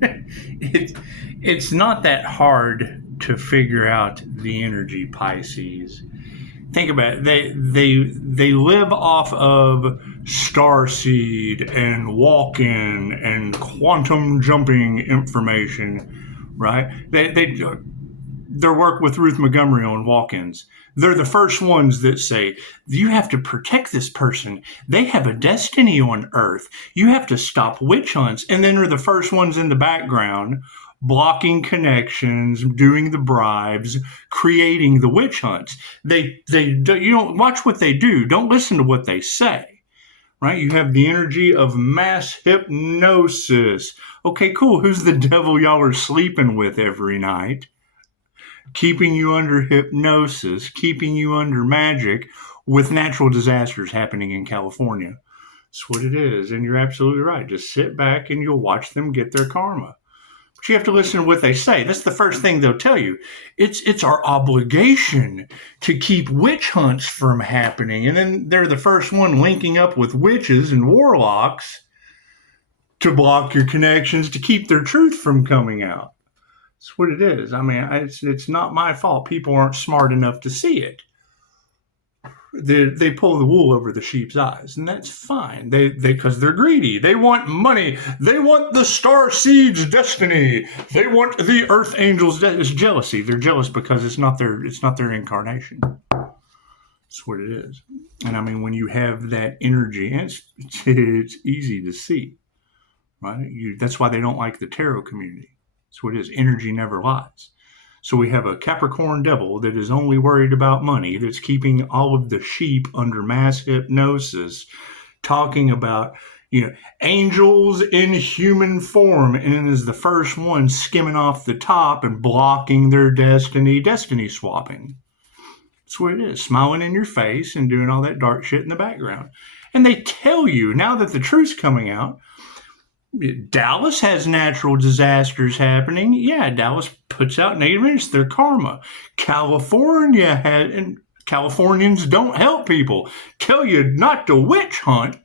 It's not that hard to figure out the energy, Pisces. Think about it. They live off of starseed and walk-in and quantum jumping information, right? Their work with Ruth Montgomery on walk-ins. They're the first ones that say, you have to protect this person. They have a destiny on Earth. You have to stop witch hunts. And then they're the first ones in the background blocking connections, doing the bribes, creating the witch hunts. You don't watch what they do. Don't listen to what they say, right? You have the energy of mass hypnosis. Okay, cool. Who's the devil y'all are sleeping with every night? Keeping you under hypnosis, keeping you under magic with natural disasters happening in California. That's what it is. And you're absolutely right. Just sit back and you'll watch them get their karma. But you have to listen to what they say. That's the first thing they'll tell you. It's our obligation to keep witch hunts from happening. And then they're the first one linking up with witches and warlocks to block your connections, to keep their truth from coming out. That's what it is. I mean, it's not my fault. People aren't smart enough to see it. They pull the wool over the sheep's eyes, and that's fine. Because they're greedy. They want money. They want the star seed's destiny. They want the earth angels. It's jealousy. They're jealous because it's not their incarnation. That's what it is. And I mean, when you have that energy, it's easy to see, right? That's why they don't like the tarot community. That's what it is. Energy never lies. So we have a Capricorn devil that is only worried about money, that's keeping all of the sheep under mass hypnosis, talking about, angels in human form, and is the first one skimming off the top and blocking their destiny swapping. That's what it is. Smiling in your face and doing all that dark shit in the background. And they tell you, now that the truth's coming out, Dallas has natural disasters happening. Yeah, Dallas puts out native energy. It's their karma. California and Californians don't help people. Tell you not to witch hunt.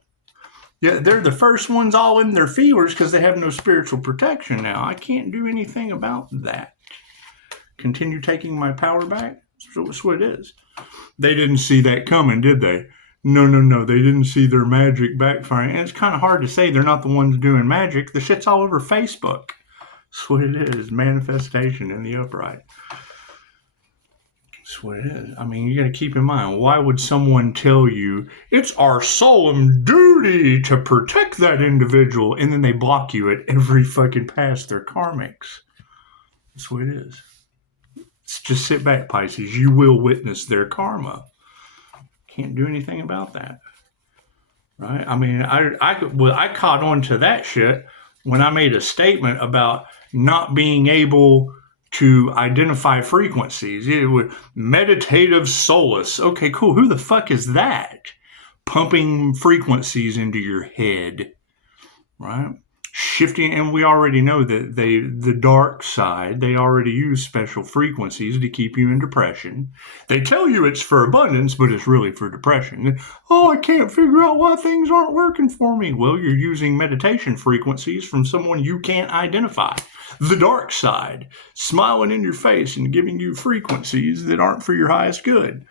Yeah, they're the first ones all in their feelers because they have no spiritual protection now. I can't do anything about that. Continue taking my power back? That's what it is. They didn't see that coming, did they? No. They didn't see their magic backfiring. And it's kind of hard to say they're not the ones doing magic. The shit's all over Facebook. That's what it is. Manifestation in the upright. That's what it is. I mean, you got to keep in mind, why would someone tell you it's our solemn duty to protect that individual, and then they block you at every fucking pass? They're karmics. That's what it is. Just sit back, Pisces. You will witness their karma. Can't do anything about that, right? I mean, I caught on to that shit when I made a statement about not being able to identify frequencies. It was meditative solace. Okay, cool. Who the fuck is that? Pumping frequencies into your head, right? Shifting, and we already know that the dark side, they already use special frequencies to keep you in depression. They tell you it's for abundance, but it's really for depression. Oh, I can't figure out why things aren't working for me. Well, you're using meditation frequencies from someone you can't identify. The dark side, smiling in your face and giving you frequencies that aren't for your highest good.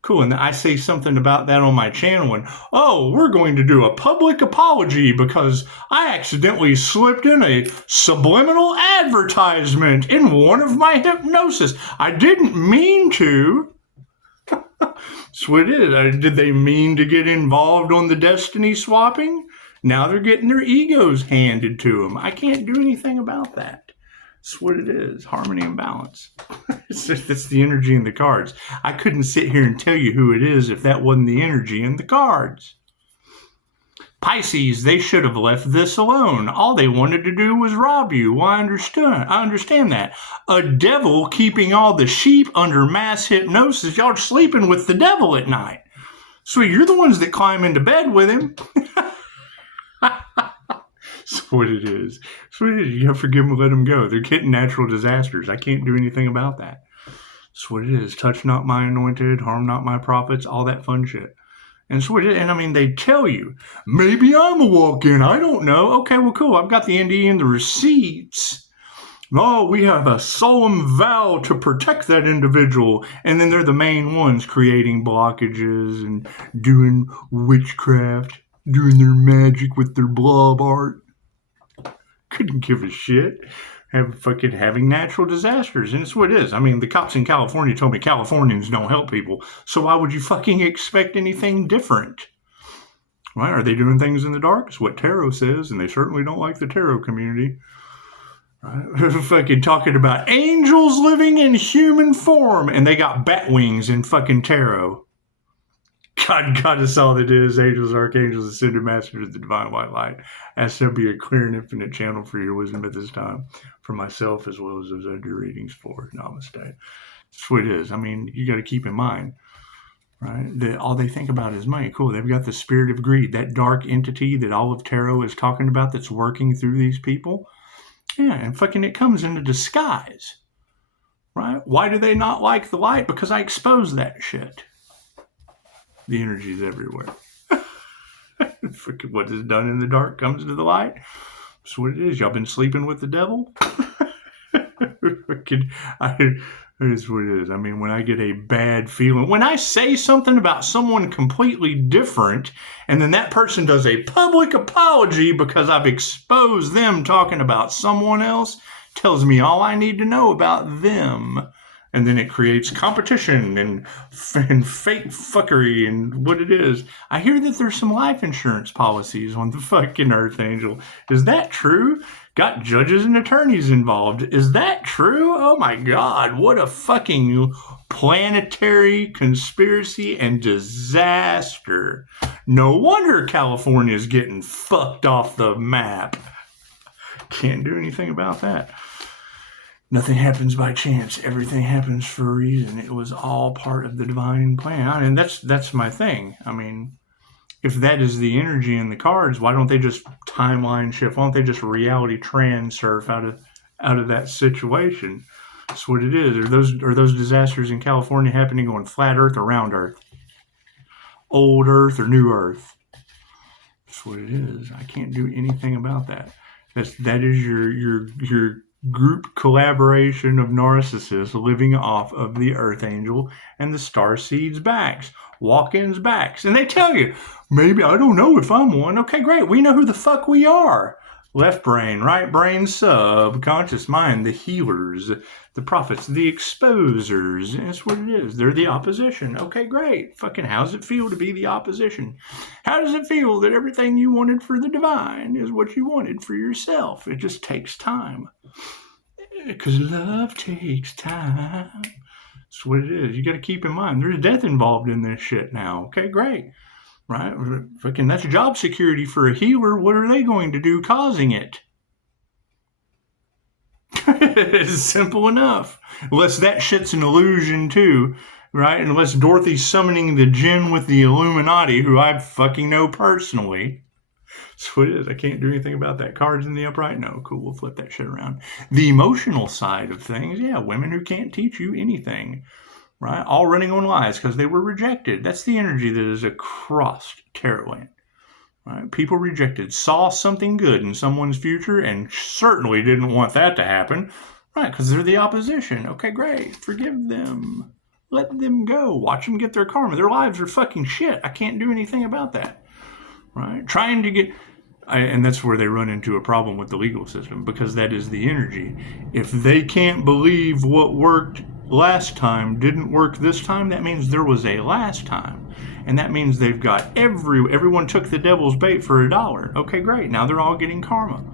Cool, and I say something about that on my channel, and we're going to do a public apology because I accidentally slipped in a subliminal advertisement in one of my hypnosis. I didn't mean to. That's what it is. Did they mean to get involved on the destiny swapping? Now they're getting their egos handed to them. I can't do anything about that. That's what it is. Harmony and balance. It's the energy in the cards. I couldn't sit here and tell you who it is if that wasn't the energy in the cards. Pisces, they should have left this alone. All they wanted to do was rob you. Well, I understand that. A devil keeping all the sheep under mass hypnosis. Y'all are sleeping with the devil at night. So you're the ones that climb into bed with him. That's what it is. That's what it is. You gotta forgive them and let them go. They're getting natural disasters. I can't do anything about that. That's what it is. Touch not my anointed, harm not my prophets, all that fun shit. And so, and I mean, they tell you, maybe I'm a walk-in, I don't know. Okay, well, cool, I've got the NDE and the receipts. Oh, we have a solemn vow to protect that individual. And then they're the main ones creating blockages and doing witchcraft, doing their magic with their blob art. Couldn't give a shit. Having natural disasters. And it's what it is. I mean, the cops in California told me Californians don't help people. So why would you fucking expect anything different? Right? Are they doing things in the dark? It's what tarot says, and they certainly don't like the tarot community. Right? Fucking talking about angels living in human form, and they got bat wings in fucking tarot. God is all that is. Angels, archangels, ascended masters of the divine white light. Ask them to be a clear and infinite channel for your wisdom at this time, for myself as well as those I do readings for. Namaste. That's what it is. I mean, you got to keep in mind, right, that all they think about is money. Cool. They've got the spirit of greed, that dark entity that all of tarot is talking about that's working through these people. Yeah, and fucking it comes in a disguise. Right? Why do they not like the light? Because I expose that shit. The energy's everywhere. What is done in the dark comes into the light. That's what it is. Y'all been sleeping with the devil? It's what it is. I mean, when I get a bad feeling, when I say something about someone completely different, and then that person does a public apology because I've exposed them talking about someone else, tells me all I need to know about them. And then it creates competition and fake fuckery and what it is. I hear that there's some life insurance policies on the fucking Archangel. Is that true? Got judges and attorneys involved. Is that true? Oh my God, what a fucking planetary conspiracy and disaster. No wonder California's getting fucked off the map. Can't do anything about that. Nothing happens by chance. Everything happens for a reason. It was all part of the divine plan. And that's my thing. I mean, if that is the energy in the cards, why don't they just timeline shift? Why don't they just reality transurf out of that situation? That's what it is. Are those disasters in California happening on flat Earth or round Earth? Old Earth or new Earth? That's what it is. I can't do anything about that. That is your group collaboration of narcissists living off of the Earth Angel and the Starseed's backs, walk-ins backs. And they tell you, maybe, I don't know if I'm one. Okay, great. We know who the fuck we are. Left brain, right brain, subconscious mind, the healers, the prophets, the exposers. That's what it is. They're the opposition. Okay, great. Fucking how's it feel to be the opposition? How does it feel that everything you wanted for the divine is what you wanted for yourself? It just takes time. Because love takes time. That's what it is. You got to keep in mind, there's death involved in this shit now. Okay, great. Right? Fucking that's job security for a healer. What are they going to do causing it? It's simple enough. Unless that shit's an illusion too, right? Unless Dorothy's summoning the djinn with the Illuminati, who I fucking know personally. That's what it is. I can't do anything about that. Cards in the upright? No. Cool. We'll flip that shit around. The emotional side of things, yeah, women who can't teach you anything. Right? All running on lies because they were rejected. That's the energy that is across Tarotland. Right? People rejected, saw something good in someone's future and certainly didn't want that to happen. Right? Because they're the opposition. Okay, great. Forgive them. Let them go. Watch them get their karma. Their lives are fucking shit. I can't do anything about that. Right? Trying to get... and that's where they run into a problem with the legal system because that is the energy. If they can't believe what worked last time didn't work this time, that means there was a last time. And that means they've got everyone took the devil's bait for $1. Okay, great. Now they're all getting karma.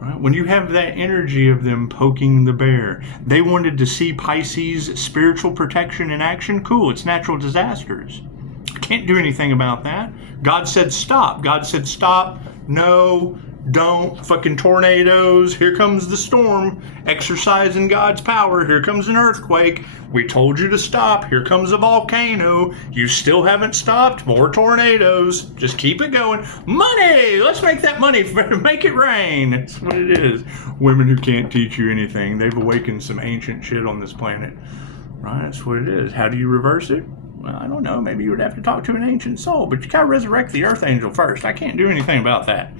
Right? When you have that energy of them poking the bear, they wanted to see Pisces spiritual protection in action. Cool, it's natural disasters. Can't do anything about that. God said stop. God said stop. No, don't. Fucking tornadoes. Here comes the storm. Exercising God's power. Here comes an earthquake. We told you to stop. Here comes a volcano. You still haven't stopped. More tornadoes. Just keep it going. Money! Let's make that money. Make it rain. That's what it is. Women who can't teach you anything. They've awakened some ancient shit on this planet. Right? That's what it is. How do you reverse it? I don't know. Maybe you would have to talk to an ancient soul, but you gotta resurrect the Earth Angel first. I can't do anything about that.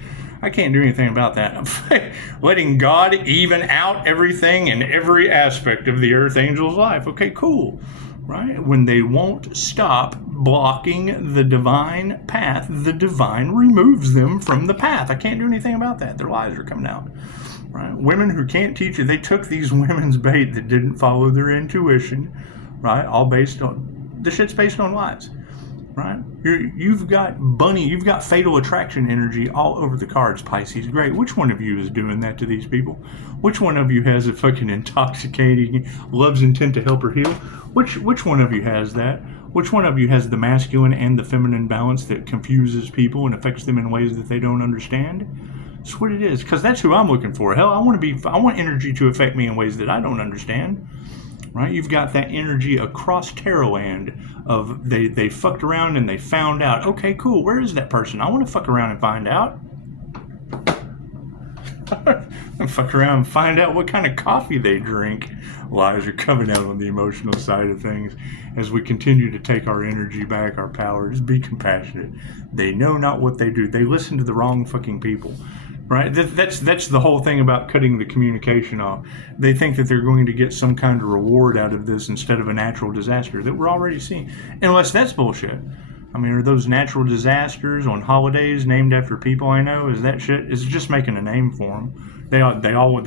Letting God even out everything in every aspect of the Earth Angel's life. Okay, cool. Right? When they won't stop blocking the divine path, the divine removes them from the path. I can't do anything about that. Their lies are coming out. Right? Women who can't teach it, they took these women's bait that didn't follow their intuition, right? All based on, the shit's based on lies, right? You've got fatal attraction energy all over the cards, Pisces. Great. Which one of you is doing that to these people? Which one of you has a fucking intoxicating love's intent to help or heal? Which one of you has that? Which one of you has the masculine and the feminine balance that confuses people and affects them in ways that they don't understand? That's what it is, because that's who I'm looking for. Hell, I want energy to affect me in ways that I don't understand. Right? You've got that energy across Tarotland of they fucked around and they found out. Okay, cool. Where is that person? I want to fuck around and find out. Fuck around and find out what kind of coffee they drink. Lies are coming out on the emotional side of things as we continue to take our energy back, our power. Just be compassionate. They know not what they do. They listen to the wrong fucking people. Right? That's the whole thing about cutting the communication off. They think that they're going to get some kind of reward out of this instead of a natural disaster that we're already seeing. Unless that's bullshit. I mean, are those natural disasters on holidays named after people I know? Is that shit? It's just making a name for them. They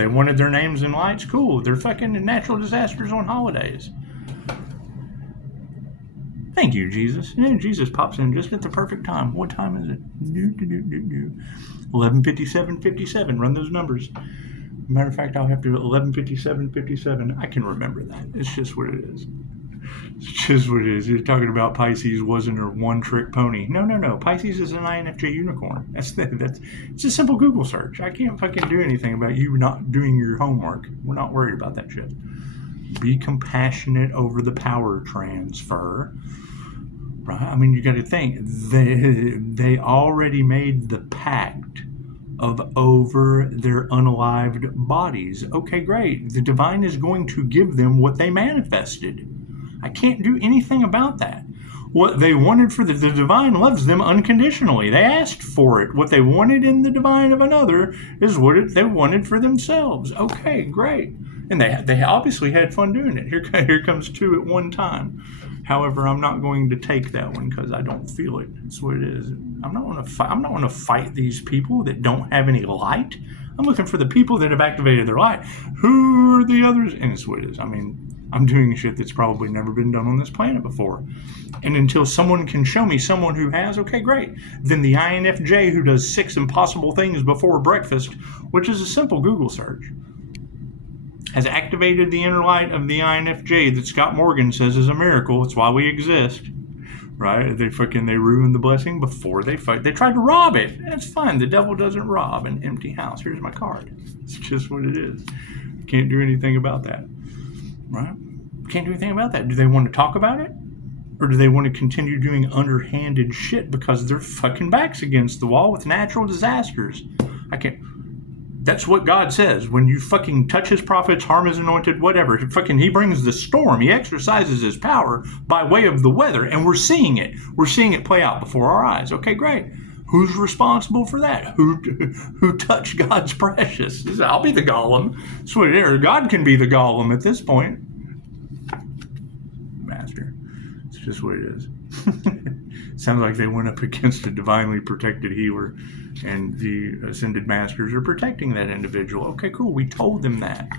wanted their names in lights. Cool. They're fucking natural disasters on holidays. Thank you, Jesus. And Jesus pops in just at the perfect time. What time is it? 11:57:57. Run those numbers. Matter of fact, I'll have to 11:57:57. I can remember that. It's just what it is. It's just what it is. You're talking about Pisces wasn't a one-trick pony. No. Pisces is an INFJ unicorn. It's a simple Google search. I can't fucking do anything about you not doing your homework. We're not worried about that shit. Be compassionate over the power transfer. Right? I mean, you got to think, they already made the pact of over their unalived bodies. Okay, great. The divine is going to give them what they manifested. I can't do anything about that. What they wanted for the divine loves them unconditionally. They asked for it. What they wanted in the divine of another is what they wanted for themselves. Okay, great. And they obviously had fun doing it. Here comes two at one time. However, I'm not going to take that one because I don't feel it. That's what it is. I'm not going to fight these people that don't have any light. I'm looking for the people that have activated their light. Who are the others? And it's what it is. I mean, I'm doing shit that's probably never been done on this planet before. And until someone can show me someone who has, okay, great. Then the INFJ who does 6 impossible things before breakfast, which is a simple Google search, has activated the inner light of the INFJ that Scott Morgan says is a miracle. It's why we exist. Right? They ruined the blessing before they fight. They tried to rob it. It's fine. The devil doesn't rob an empty house. Here's my card. It's just what it is. Can't do anything about that. Right? Can't do anything about that. Do they want to talk about it? Or do they want to continue doing underhanded shit because their fucking back's against the wall with natural disasters? I can't. That's what God says. When you fucking touch his prophets, harm his anointed, whatever, he brings the storm. He exercises his power by way of the weather, and we're seeing it. We're seeing it play out before our eyes. Okay, great. Who's responsible for that? Who touched God's precious? He said, I'll be the golem. That's what it is. God can be the golem at this point. Master. It's just what it is. Sounds like they went up against a divinely protected healer, and the ascended masters are protecting that individual. Okay, cool. We told them that.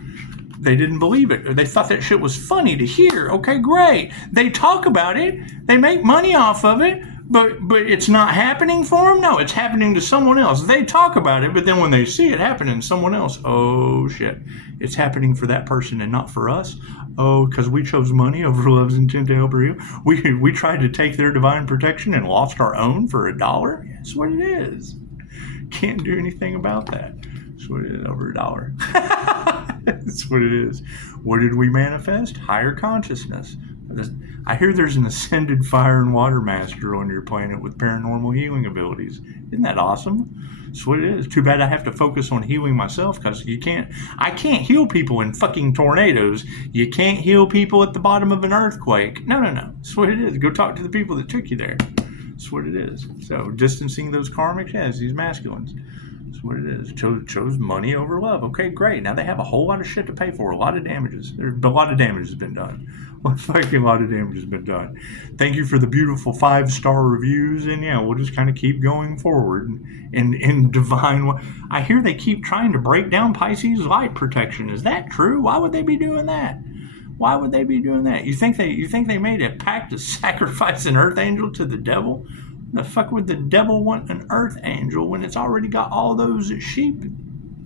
They didn't believe it, or they thought that shit was funny to hear. Okay, great. They talk about it. They make money off of it, but it's not happening for them? No, it's happening to someone else. They talk about it, but then when they see it happening to someone else, oh shit, it's happening for that person and not for us. Oh, because we chose money over love's intent to help you. We tried to take their divine protection and lost our own for $1. That's what it is. Can't do anything about that. That's what it is, over $1. That's what it is. What did we manifest? Higher consciousness. I hear there's an ascended fire and water master on your planet with paranormal healing abilities. Isn't that awesome? That's what it is. Too bad I have to focus on healing myself, because I can't heal people in fucking tornadoes. You can't heal people at the bottom of an earthquake. No. That's what it is. Go talk to the people that took you there. That's what it is. So distancing those karmics, yes, these masculines. That's what it is. Chose money over love. Okay, great. Now they have a whole lot of shit to pay for. A lot of damages. A lot of damage has been done. A fucking lot of damage has been done. Thank you for the beautiful 5-star reviews, and yeah, we'll just kind of keep going forward. And in divine, I hear they keep trying to break down Pisces light protection. Is that true? Why would they be doing that? Why would they be doing that? You think they made a pact to sacrifice an earth angel to the devil? The fuck would the devil want an earth angel when it's already got all those sheep?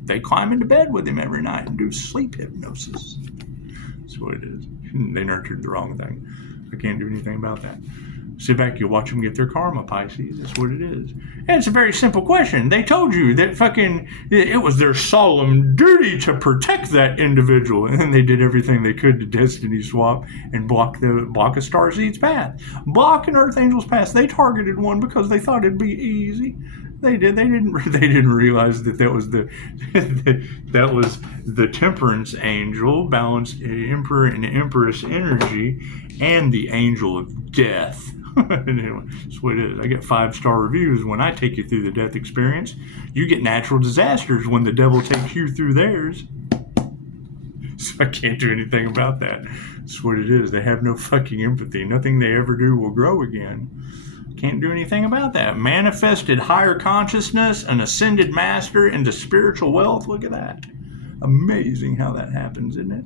They climb into bed with him every night and do sleep hypnosis. That's what it is. They nurtured the wrong thing. I can't do anything about that. Sit back, you watch them get their karma, Pisces. That's what it is. And it's a very simple question. They told you that fucking it was their solemn duty to protect that individual, and then they did everything they could to destiny swap and block a starseed's path, block an earth angel's path. They targeted one because they thought it'd be easy. They didn't realize that was the temperance angel, balanced Emperor and Empress energy, and the angel of death. Anyway, that's what it is. I get 5-star reviews when I take you through the death experience. You get natural disasters when the devil takes you through theirs. So I can't do anything about that. That's what it is. They have no fucking empathy. Nothing they ever do will grow again. Can't do anything about that. Manifested higher consciousness, an ascended master into spiritual wealth. Look at that. Amazing how that happens, isn't it?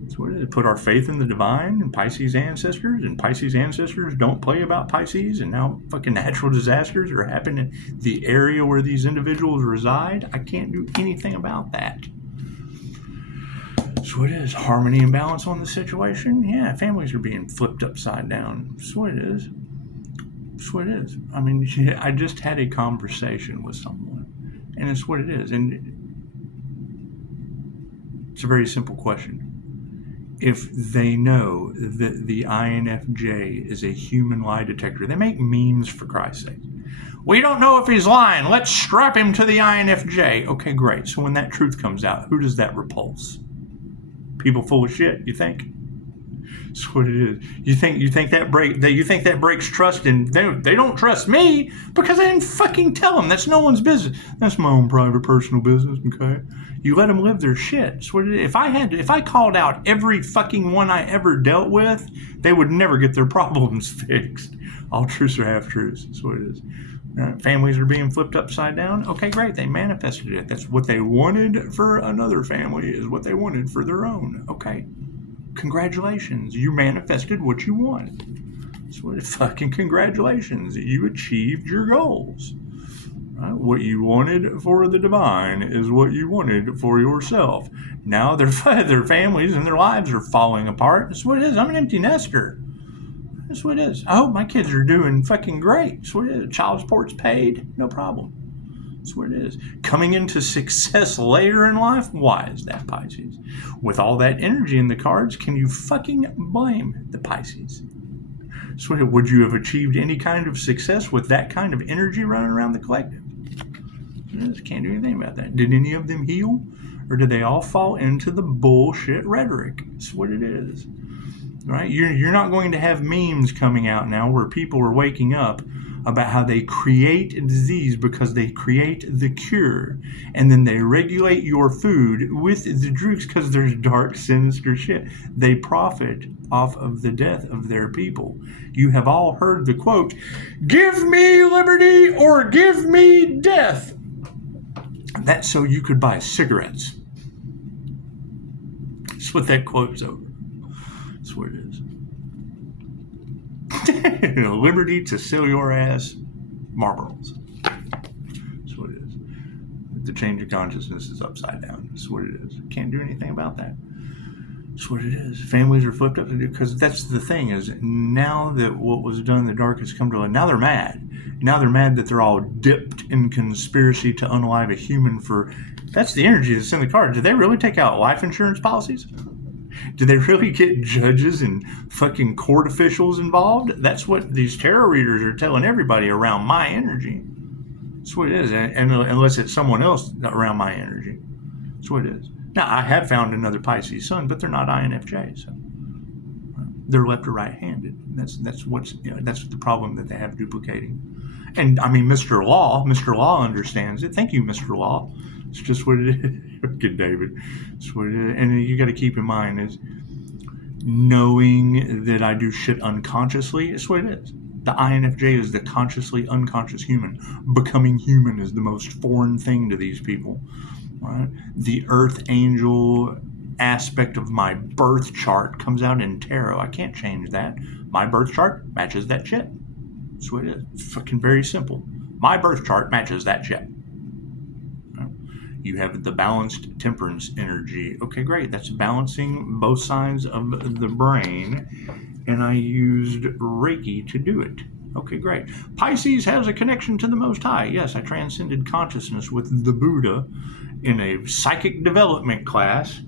That's what it is. Put our faith in the divine and Pisces ancestors, and Pisces ancestors don't play about Pisces, and now fucking natural disasters are happening in the area where these individuals reside. I can't do anything about that. That's what it is. Harmony and balance on the situation. Yeah, families are being flipped upside down. That's what it is. That's what it is. I mean, I just had a conversation with someone, and it's what it is. And it's a very simple question. If they know that the INFJ is a human lie detector, they make memes, for Christ's sake. We don't know if he's lying. Let's strap him to the INFJ. Okay, great. So when that truth comes out, who does that repulse? People full of shit, you think? That's what it is. You think that breaks trust, and they don't trust me because I didn't fucking tell them. That's no one's business. That's my own private personal business. Okay, you let them live their shit. That's what it is. If I called out every fucking one I ever dealt with, they would never get their problems fixed. All truths are half truths. That's what it is. Families are being flipped upside down. Okay, great. They manifested it. That's what they wanted for another family is what they wanted for their own. Okay. Congratulations, you manifested what you wanted. That's what fucking congratulations. You achieved your goals. Right? What you wanted for the divine is what you wanted for yourself. Now their families and their lives are falling apart. That's what it is. I'm an empty nester. That's what it is. I hope my kids are doing fucking great. That's what it is. Child support's paid. No problem. That's what it is. Coming into success later in life? Why is that, Pisces? With all that energy in the cards, can you fucking blame the Pisces? So would you have achieved any kind of success with that kind of energy running around the collective? Can't do anything about that. Did any of them heal? Or did they all fall into the bullshit rhetoric? That's what it is. Right? You're not going to have memes coming out now where people are waking up about how they create a disease because they create the cure, and then they regulate your food with the drugs because there's dark, sinister shit. They profit off of the death of their people. You have all heard the quote, "Give me liberty or give me death." That's so you could buy cigarettes. That's what that quote's over. That's what it is. Liberty to sell your ass Marlboros. That's what it is. The change of consciousness is upside down. That's what it is. Can't do anything about that. That's what it is. Families are flipped up to do, because that's the thing is now that what was done in the dark has come to light. Now they're mad. Now they're mad that they're all dipped in conspiracy to unalive a human for. That's the energy that's in the card. Did they really take out life insurance policies? Do they really get judges and fucking court officials involved? That's what these tarot readers are telling everybody around my energy. That's what it is. And unless it's someone else around my energy. That's what it is. Now, I have found another Pisces sun, but they're not INFJ, so they're left or right-handed. That's that's the problem that they have duplicating. And I mean, Mr. Law understands it. Thank you, Mr. Law. It's just what it is. Good, David. It's what it is. And you got to keep in mind is knowing that I do shit unconsciously. It's what it is. The INFJ is the consciously unconscious human. Becoming human is the most foreign thing to these people. Right? The Earth Angel aspect of my birth chart comes out in tarot. I can't change that. My birth chart matches that shit. That's what it is. Fucking very simple. My birth chart matches that shit. You have the balanced temperance energy. Okay, great. That's balancing both sides of the brain. And I used Reiki to do it. Okay, great. Pisces has a connection to the Most High. Yes, I transcended consciousness with the Buddha in a psychic development class,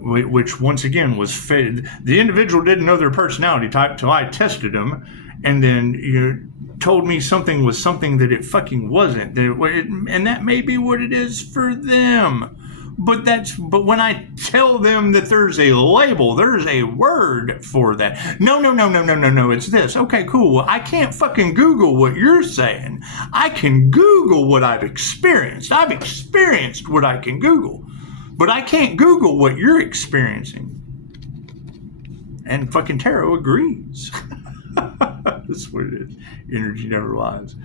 which once again was fed. The individual didn't know their personality type till I tested them, and then told me something was something that it fucking wasn't. And that may be what it is for them. But when I tell them that there's a label, there's a word for that. No, it's this. Okay, cool. Well, I can't fucking Google what you're saying. I can Google what I've experienced. I've experienced what I can Google. But I can't Google what you're experiencing. And fucking tarot agrees. That's what it is. Energy never lies.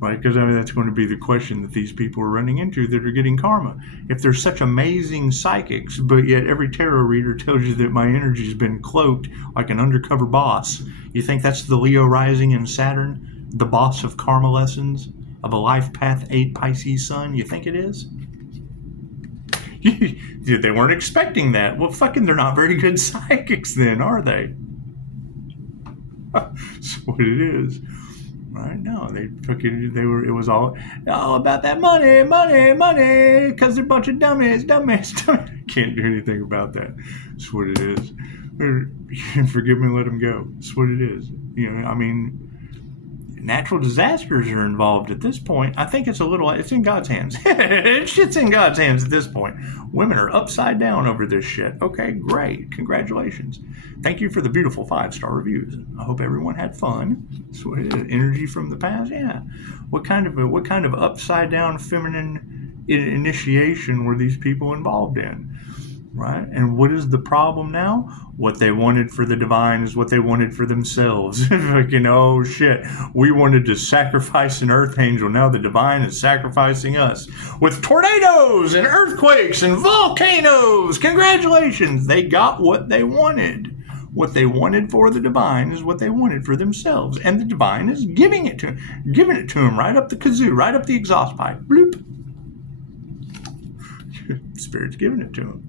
Right? Because that's going to be the question that these people are running into that are getting karma. If they're such amazing psychics, but yet every tarot reader tells you that my energy's been cloaked like an undercover boss, you think that's the Leo rising in Saturn, the boss of karma lessons of a life path 8 Pisces sun? You think it is? They weren't expecting that. Well, fucking, they're not very good psychics then, are they? That's what it is. Right? No, it was all about that money, because they're a bunch of dummies. Can't do anything about that. That's what it is. Forgive me, let them go. That's what it is. I mean, natural disasters are involved at this point. I think it's in God's hands. Shit's in God's hands at this point. Women are upside down over this shit. Okay, great. Congratulations. Thank you for the beautiful 5-star reviews. I hope everyone had fun. So, energy from the past, yeah. What kind of upside down feminine initiation were these people involved in? Right? And what is the problem now? What they wanted for the divine is what they wanted for themselves. Oh shit. We wanted to sacrifice an earth angel. Now the divine is sacrificing us with tornadoes and earthquakes and volcanoes. Congratulations. They got what they wanted. What they wanted for the divine is what they wanted for themselves. And the divine is giving it to them right up the kazoo, right up the exhaust pipe. Bloop. Spirit's giving it to them.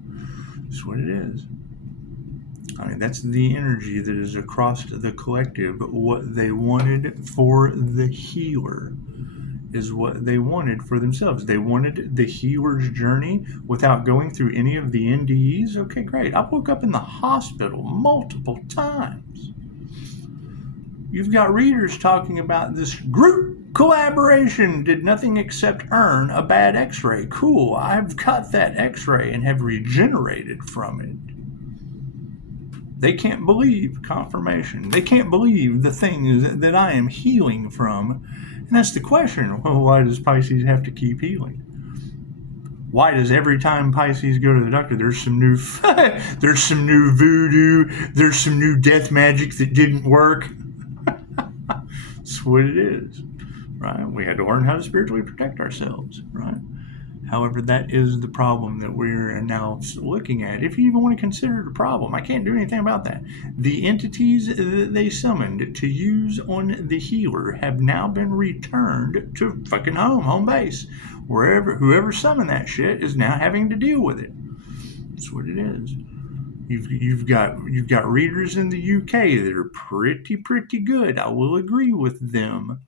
That's what it is. I mean, that's the energy that is across the collective. But what they wanted for the healer is what they wanted for themselves. They wanted the healer's journey without going through any of the NDEs. Okay, great. I woke up in the hospital multiple times. You've got readers talking about this group collaboration did nothing except earn a bad x-ray. Cool, I've got that x-ray and have regenerated from it. They can't believe confirmation. They can't believe the things that I am healing from. And that's the question. Well, why does Pisces have to keep healing? Why does every time Pisces go to the doctor, there's some new voodoo, there's some new death magic that didn't work? That's what it is, right? We had to learn how to spiritually protect ourselves, right? However, that is the problem that we're now looking at. If you even want to consider it a problem, I can't do anything about that. The entities that they summoned to use on the healer have now been returned to fucking home base. Whoever summoned that shit is now having to deal with it. That's what it is. You've got readers in the UK that are pretty good. I will agree with them.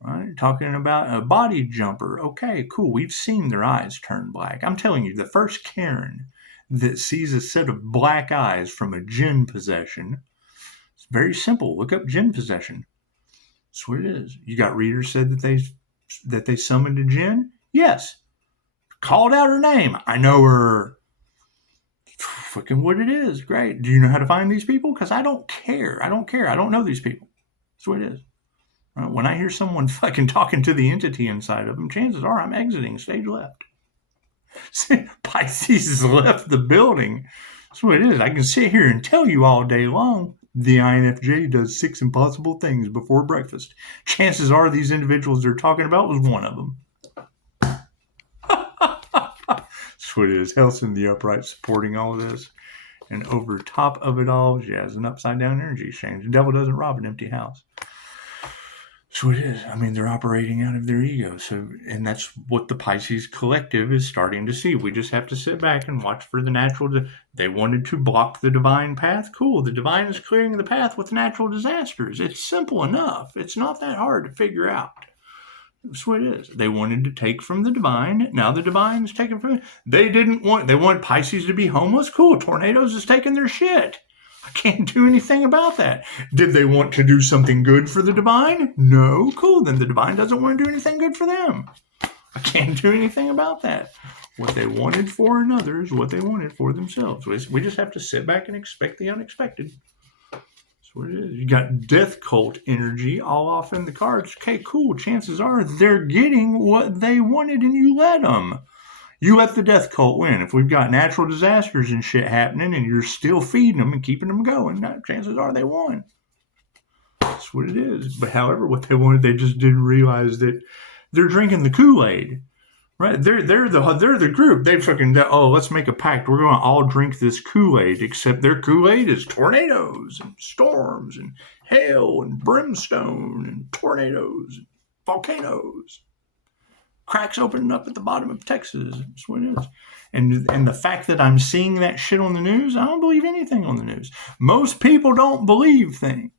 Right? Talking about a body jumper. Okay, cool. We've seen their eyes turn black. I'm telling you, the first Karen that sees a set of black eyes from a jinn possession. It's very simple. Look up jinn possession. That's what it is. You got readers said that they summoned a jinn? Yes. Called out her name. I know her. Fucking what it is. Great. Do you know how to find these people? Because I don't care. I don't know these people. That's what it is. When I hear someone fucking talking to the entity inside of them, chances are I'm exiting stage left. Pisces has left the building. That's what it is. I can sit here and tell you all day long the INFJ does 6 impossible things before breakfast. Chances are these individuals they're talking about was one of them. That's what it is. Health in the upright supporting all of this. And over top of it all, she has an upside down energy exchange. The devil doesn't rob an empty house. So it is. I mean, they're operating out of their ego. And that's what the Pisces collective is starting to see. We just have to sit back and watch for the natural. They wanted to block the divine path. Cool. The divine is clearing the path with natural disasters. It's simple enough. It's not that hard to figure out. That's what it is. They wanted to take from the divine. Now the divine's taken from it. They want Pisces to be homeless. Cool. Tornadoes is taking their shit. I can't do anything about that. Did they want to do something good for the divine? No. Cool. Then the divine doesn't want to do anything good for them. I can't do anything about that. What they wanted for another is what they wanted for themselves. We just have to sit back and expect the unexpected. That's what it is. You got death cult energy all off in the cards. Okay, cool. Chances are they're getting what they wanted and you let them. You let the death cult win. If we've got natural disasters and shit happening and you're still feeding them and keeping them going, chances are they won. That's what it is. But however, what they wanted, they just didn't realize that they're drinking the Kool-Aid. Right? They're the group. They fucking, let's make a pact. We're going to all drink this Kool-Aid, except their Kool-Aid is tornadoes and storms and hail and brimstone and tornadoes and volcanoes. Cracks opening up at the bottom of Texas. That's what it is. And the fact that I'm seeing that shit on the news, I don't believe anything on the news. Most people don't believe things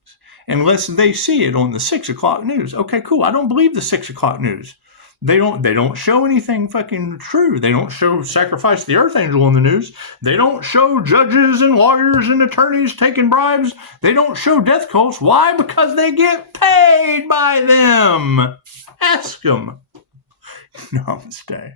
unless they see it on the 6 o'clock news. Okay, cool. I don't believe the 6 o'clock news. They don't show anything fucking true. They don't show sacrifice the Archangel on the news. They don't show judges and lawyers and attorneys taking bribes. They don't show death cults. Why? Because they get paid by them. Ask them. Namaste.